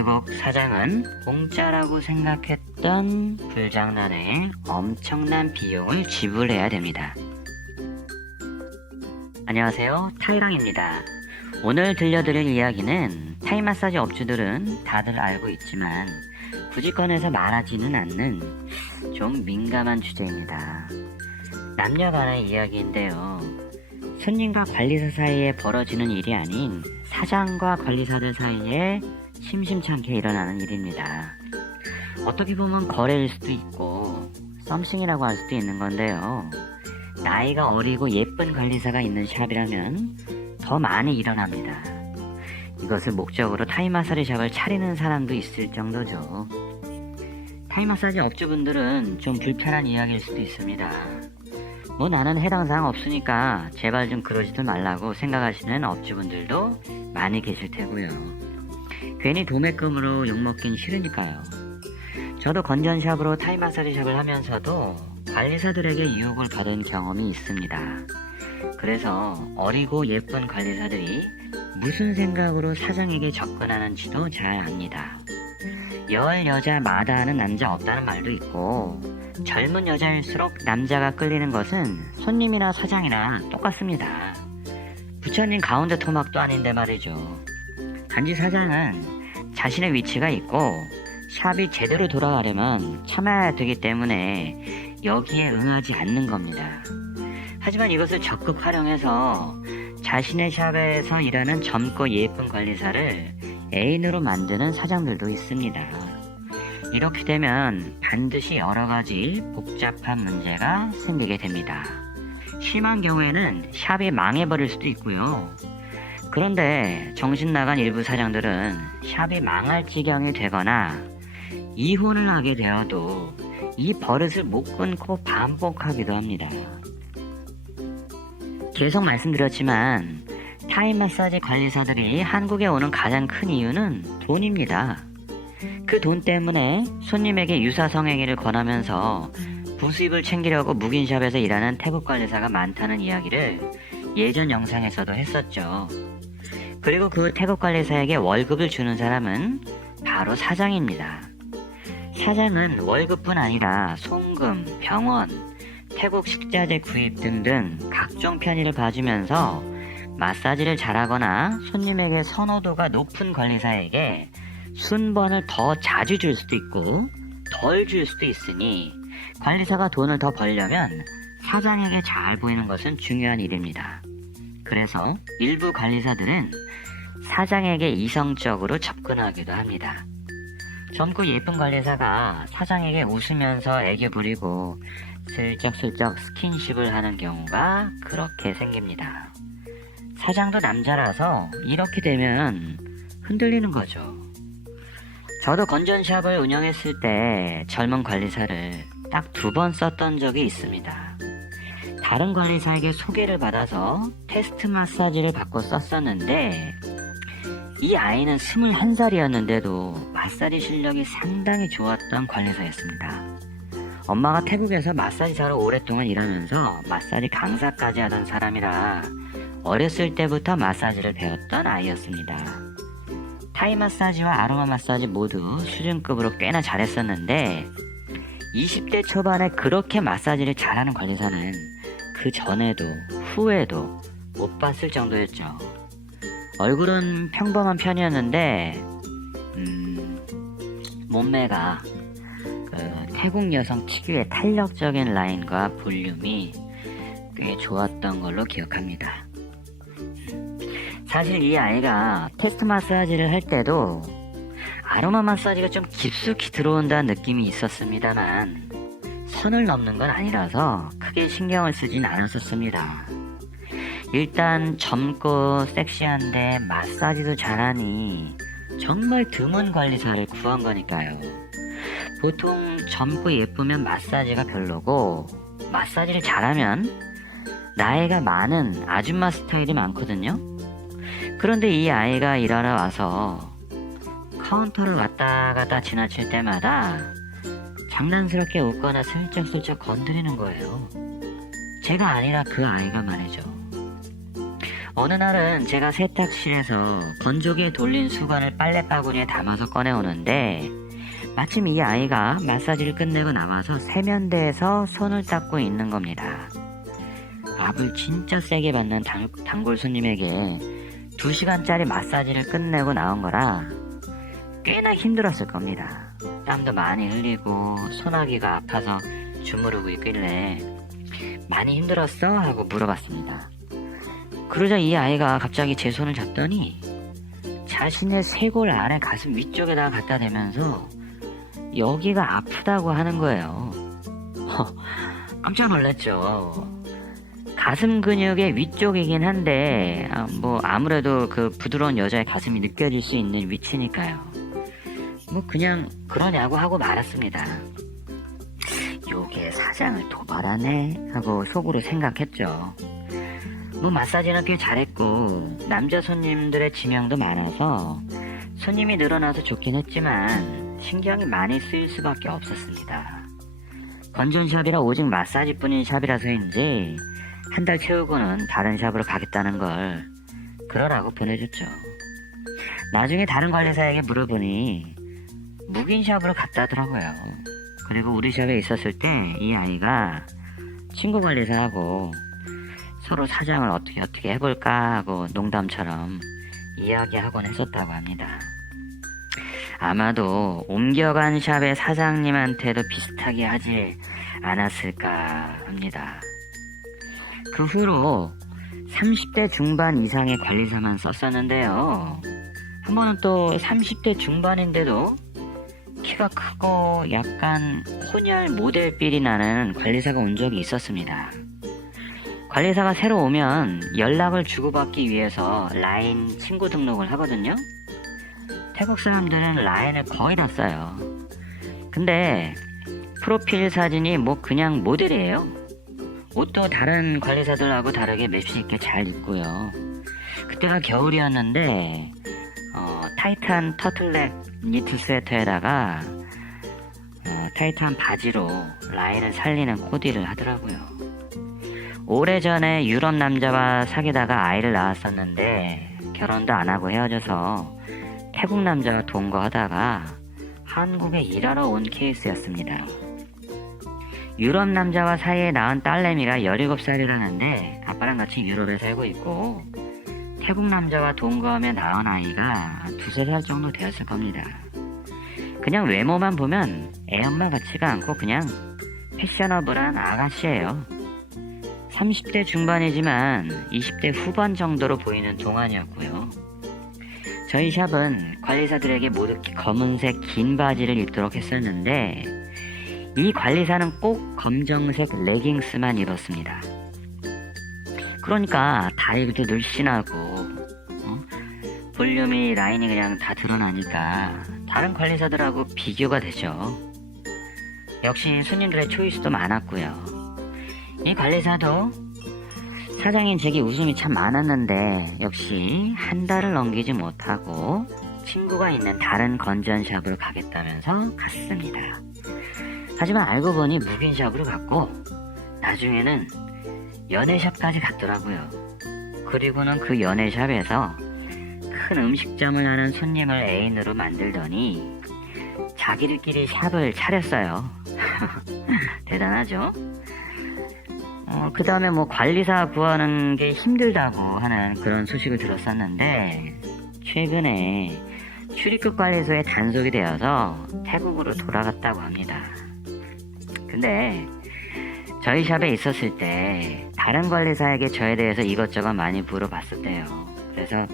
결국 사장은 공짜라고 생각했던 불장난에 엄청난 비용을 지불해야 됩니다. 안녕하세요, 타이랑입니다. 오늘 들려드릴 이야기는 타이 마사지 업주들은 다들 알고 있지만 굳이 꺼내서 말하지는 않는 좀 민감한 주제입니다. 남녀 간의 이야기인데요. 손님과 관리사 사이에 벌어지는 일이 아닌 사장과 관리사들 사이에 심심찮게 일어나는 일입니다. 어떻게 보면 거래일 수도 있고 썸씽이라고 할 수도 있는 건데요. 나이가 어리고 예쁜 관리사가 있는 샵이라면 더 많이 일어납니다. 이것을 목적으로 타이 마사지 샵을 차리는 사람도 있을 정도죠. 타이 마사지 업주분들은 좀 불편한 이야기일 수도 있습니다. 뭐 나는 해당 사항 없으니까 제발 좀 그러지도 말라고 생각하시는 업주분들도 많이 계실 테고요. 괜히 도매금으로 욕먹긴 싫으니까요. 저도 건전샵으로 타이 마사지 샵을 하면서도 관리사들에게 유혹을 받은 경험이 있습니다. 그래서 어리고 예쁜 관리사들이 무슨 생각으로 사장에게 접근하는지도 잘 압니다. 열 여자 마다하는 남자 없다는 말도 있고 젊은 여자일수록 남자가 끌리는 것은 손님이나 사장이나 똑같습니다. 부처님 가운데 토막도 아닌데 말이죠. 단지 사장은 자신의 위치가 있고 샵이 제대로 돌아가려면 참아야 되기 때문에 여기에 응하지 않는 겁니다. 하지만 이것을 적극 활용해서 자신의 샵에서 일하는 젊고 예쁜 관리사를 애인으로 만드는 사장들도 있습니다. 이렇게 되면 반드시 여러가지 복잡한 문제가 생기게 됩니다. 심한 경우에는 샵이 망해버릴 수도 있고요. 그런데 정신나간 일부 사장들은 샵이 망할 지경이 되거나 이혼을 하게 되어도 이 버릇을 못 끊고 반복하기도 합니다. 계속 말씀드렸지만 타이 마사지 관리사들이 한국에 오는 가장 큰 이유는 돈입니다. 그 돈 때문에 손님에게 유사 성행위를 권하면서 부수입을 챙기려고 묵인샵에서 일하는 태국 관리사가 많다는 이야기를 예전 영상에서도 했었죠. 그리고 그 태국 관리사에게 월급을 주는 사람은 바로 사장입니다. 사장은 월급뿐 아니라 송금, 병원, 태국 식자재 구입 등등 각종 편의를 봐주면서 마사지를 잘하거나 손님에게 선호도가 높은 관리사에게 순번을 더 자주 줄 수도 있고 덜 줄 수도 있으니 관리사가 돈을 더 벌려면 사장에게 잘 보이는 것은 중요한 일입니다. 그래서 일부 관리사들은 사장에게 이성적으로 접근하기도 합니다. 젊고 예쁜 관리사가 사장에게 웃으면서 애교 부리고 슬쩍슬쩍 스킨십을 하는 경우가 그렇게 생깁니다. 사장도 남자라서 이렇게 되면 흔들리는 거죠. 저도 건전샵을 운영했을 때 젊은 관리사를 딱 2번 썼던 적이 있습니다. 다른 관리사에게 소개를 받아서 테스트 마사지를 받고 썼었는데 이 아이는 21살이었는데도 마사지 실력이 상당히 좋았던 관리사였습니다. 엄마가 태국에서 마사지사로 오랫동안 일하면서 마사지 강사까지 하던 사람이라 어렸을 때부터 마사지를 배웠던 아이였습니다. 타이 마사지와 아로마 마사지 모두 수준급으로 꽤나 잘했었는데 20대 초반에 그렇게 마사지를 잘하는 관리사는 그 전에도 후에도 못 봤을 정도였죠. 얼굴은 평범한 편이었는데 몸매가 태국 여성 특유의 탄력적인 라인과 볼륨이 꽤 좋았던 걸로 기억합니다. 사실 이 아이가 테스트 마사지를 할 때도 아로마 마사지가 좀 깊숙이 들어온다는 느낌이 있었습니다만 선을 넘는 건 아니라서 크게 신경을 쓰진 않았었습니다. 일단 젊고 섹시한데 마사지도 잘하니 정말 드문 관리사를 구한 거니까요. 보통 젊고 예쁘면 마사지가 별로고 마사지를 잘하면 나이가 많은 아줌마 스타일이 많거든요. 그런데 이 아이가 일하러 와서 카운터를 왔다 갔다 지나칠 때마다 장난스럽게 웃거나 슬쩍슬쩍 건드리는 거예요. 제가 아니라 그 아이가 말이죠. 어느 날은 제가 세탁실에서 건조기에 돌린 수건을 빨래바구니에 담아서 꺼내오는데 마침 이 아이가 마사지를 끝내고 나와서 세면대에서 손을 닦고 있는 겁니다. 압을 진짜 세게 받는 단골 손님에게 2시간짜리 마사지를 끝내고 나온 거라 꽤나 힘들었을 겁니다. 땀도 많이 흘리고 소나기가 아파서 주무르고 있길래 많이 힘들었어? 하고 물어봤습니다. 그러자 이 아이가 갑자기 제 손을 잡더니 자신의 쇄골 아래 가슴 위쪽에다가 갖다 대면서 여기가 아프다고 하는 거예요. 깜짝 놀랐죠. 가슴 근육의 위쪽이긴 한데 아무래도 그 부드러운 여자의 가슴이 느껴질 수 있는 위치니까요. 그냥 그러냐고 하고 말았습니다. 요게 사장을 도발하네 하고 속으로 생각했죠. 마사지는 꽤 잘했고 남자 손님들의 지명도 많아서 손님이 늘어나서 좋긴 했지만 신경이 많이 쓰일 수밖에 없었습니다. 건전샵이라 오직 마사지뿐인 샵이라서인지 한 달 채우고는 다른 샵으로 가겠다는 걸 그러라고 보내줬죠. 나중에 다른 관리사에게 물어보니 묵인 샵으로 갔다더라고요. 그리고 우리 샵에 있었을 때 이 아이가 친구 관리사하고 서로 사장을 어떻게 해볼까 하고 농담처럼 이야기하곤 했었다고 합니다. 아마도 옮겨간 샵의 사장님한테도 비슷하게 하지 않았을까 합니다. 그 후로 30대 중반 이상의 관리사만 썼었는데요. 한 번은 또 30대 중반인데도 키가 크고 약간 혼혈 모델삘이 나는 관리사가 온 적이 있었습니다. 관리사가 새로 오면 연락을 주고받기 위해서 라인 친구 등록을 하거든요. 태국 사람들은 라인을 거의 다 써요. 근데 프로필 사진이 그냥 모델이에요. 옷도 다른 관리사들하고 다르게 맵시 있게 잘 입고요. 그때가 겨울이었는데 타이트한 터틀넥 니트 스웨터에다가 타이트한 바지로 라인을 살리는 코디를 하더라고요. 오래전에 유럽 남자와 사귀다가 아이를 낳았었는데 결혼도 안 하고 헤어져서 태국 남자와 동거하다가 한국에 일하러 온 케이스였습니다. 유럽 남자와 사이에 낳은 딸내미가 17살이라는데 아빠랑 같이 유럽에 살고 있고 태국 남자와 동거하며 낳은 아이가 2-3살 정도 되었을 겁니다. 그냥 외모만 보면 애엄마 같지가 않고 그냥 패셔너블한 아가씨예요. 30대 중반이지만 20대 후반 정도로 보이는 동안이었고요. 저희 샵은 관리사들에게 모두 검은색 긴 바지를 입도록 했었는데 이 관리사는 꼭 검정색 레깅스만 입었습니다. 그러니까 다리도 늘씬하고 볼륨이 라인이 그냥 다 드러나니까 다른 관리사들하고 비교가 되죠. 역시 손님들의 초이스도 많았고요. 이 관리사도 사장인 제게 웃음이 참 많았는데 역시 한 달을 넘기지 못하고 친구가 있는 다른 건전샵으로 가겠다면서 갔습니다. 하지만 알고 보니 묵인샵으로 갔고 나중에는 연애샵까지 갔더라고요. 그리고는 그 연애샵에서 큰 음식점을 하는 손님을 애인으로 만들더니 자기들끼리 샵을 차렸어요. 대단하죠? 그 다음에 관리사 구하는 게 힘들다고 하는 그런 소식을 들었었는데 최근에 출입국 관리소에 단속이 되어서 태국으로 돌아갔다고 합니다. 근데 저희 샵에 있었을 때 다른 관리사에게 저에 대해서 이것저것 많이 물어봤었대요. 그래서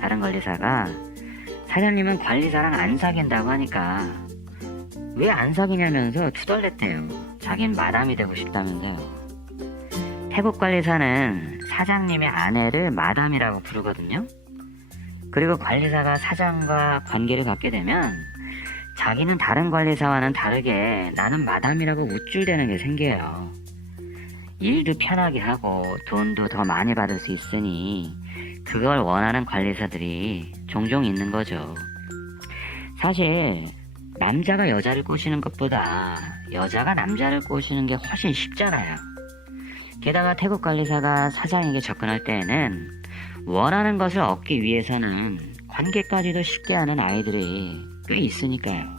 다른 관리사가 사장님은 관리사랑 안 사귄다고 하니까 왜 안 사귀냐면서 투덜댔대요. 자긴 마담이 되고 싶다면서요. 태국 관리사는 사장님의 아내를 마담이라고 부르거든요. 그리고 관리사가 사장과 관계를 갖게 되면 자기는 다른 관리사와는 다르게 나는 마담이라고 우쭐대는 게 생겨요. 일도 편하게 하고 돈도 더 많이 받을 수 있으니 그걸 원하는 관리사들이 종종 있는 거죠. 사실 남자가 여자를 꼬시는 것보다 여자가 남자를 꼬시는 게 훨씬 쉽잖아요. 게다가 태국 관리사가 사장에게 접근할 때에는 원하는 것을 얻기 위해서는 관계까지도 쉽게 하는 아이들이 꽤 있으니까요.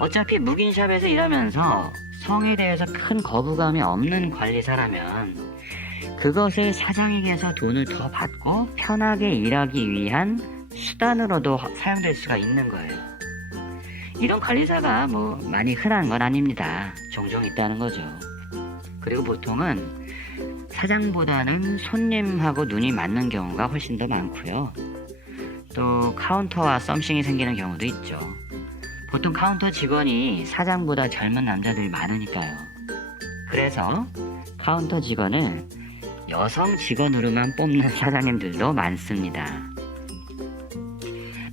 어차피 묵인샵에서 일하면서 성에 대해서 큰 거부감이 없는 관리사라면 그것을 사장에게서 돈을 더 받고 편하게 일하기 위한 수단으로도 사용될 수가 있는 거예요. 이런 관리사가 많이 흔한 건 아닙니다. 종종 있다는 거죠. 그리고 보통은 사장보다는 손님하고 눈이 맞는 경우가 훨씬 더 많고요. 또 카운터와 썸씽이 생기는 경우도 있죠. 보통 카운터 직원이 사장보다 젊은 남자들이 많으니까요. 그래서 카운터 직원을 여성 직원으로만 뽑는 사장님들도 많습니다.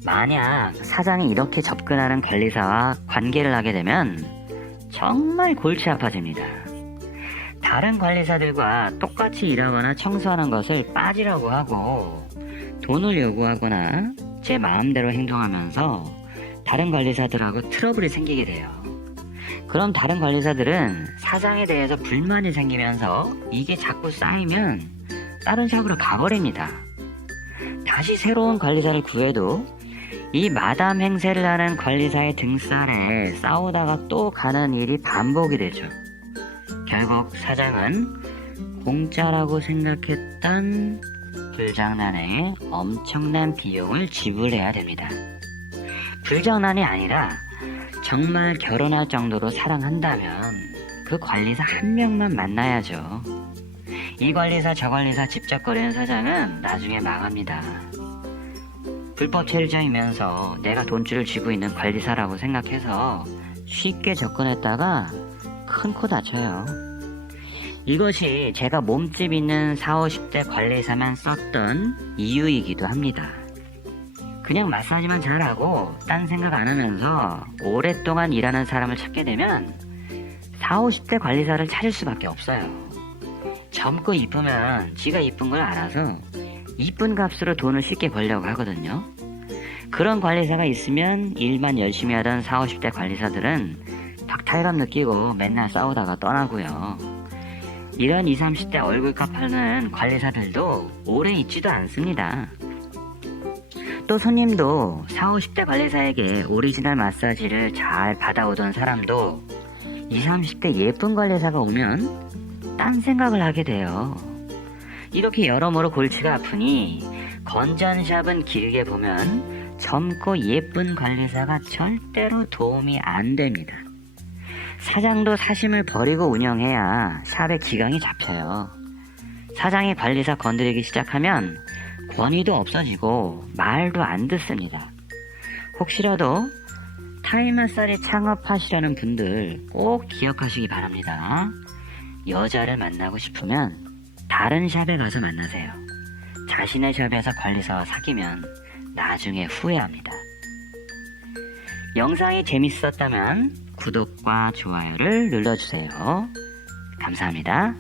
만약 사장이 이렇게 접근하는 관리사와 관계를 하게 되면 정말 골치 아파집니다. 다른 관리사들과 똑같이 일하거나 청소하는 것을 빠지라고 하고 돈을 요구하거나 제 마음대로 행동하면서 다른 관리사들하고 트러블이 생기게 돼요. 그럼 다른 관리사들은 사장에 대해서 불만이 생기면서 이게 자꾸 쌓이면 다른 샵으로 가버립니다. 다시 새로운 관리사를 구해도 이 마담 행세를 하는 관리사의 등살에 싸우다가 또 가는 일이 반복이 되죠. 결국 사장은 공짜라고 생각했던 불장난에 엄청난 비용을 지불해야 됩니다. 불장난이 아니라 정말 결혼할 정도로 사랑한다면 그 관리사 한 명만 만나야죠. 이 관리사 저 관리사 집적거리는 사장은 나중에 망합니다. 불법 체류자이면서 내가 돈줄을 쥐고 있는 관리사라고 생각해서 쉽게 접근했다가 큰 코 다쳐요. 이것이 제가 몸집 있는 40, 50대 관리사만 썼던 이유이기도 합니다. 그냥 마사지만 잘하고 딴 생각 안 하면서 오랫동안 일하는 사람을 찾게 되면 40, 50대 관리사를 찾을 수밖에 없어요. 젊고 이쁘면 지가 이쁜 걸 알아서 이쁜 값으로 돈을 쉽게 벌려고 하거든요. 그런 관리사가 있으면 일만 열심히 하던 40, 50대 관리사들은 박탈감 느끼고 맨날 싸우다가 떠나고요. 이런 20, 30대 얼굴값 하는 관리사들도 오래 있지도 않습니다. 또 손님도 40, 50대 관리사에게 오리지널 마사지를 잘 받아오던 사람도 20, 30대 예쁜 관리사가 오면 딴 생각을 하게 돼요. 이렇게 여러모로 골치가 아프니 건전샵은 길게 보면 젊고 예쁜 관리사가 절대로 도움이 안 됩니다. 사장도 사심을 버리고 운영해야 샵의 기강이 잡혀요. 사장이 관리사 건드리기 시작하면 권위도 없어지고 말도 안 듣습니다. 혹시라도 타이 마사지 창업하시려는 분들 꼭 기억하시기 바랍니다. 여자를 만나고 싶으면 다른 샵에 가서 만나세요. 자신의 샵에서 관리사와 사귀면 나중에 후회합니다. 영상이 재밌었다면 구독과 좋아요를 눌러주세요. 감사합니다.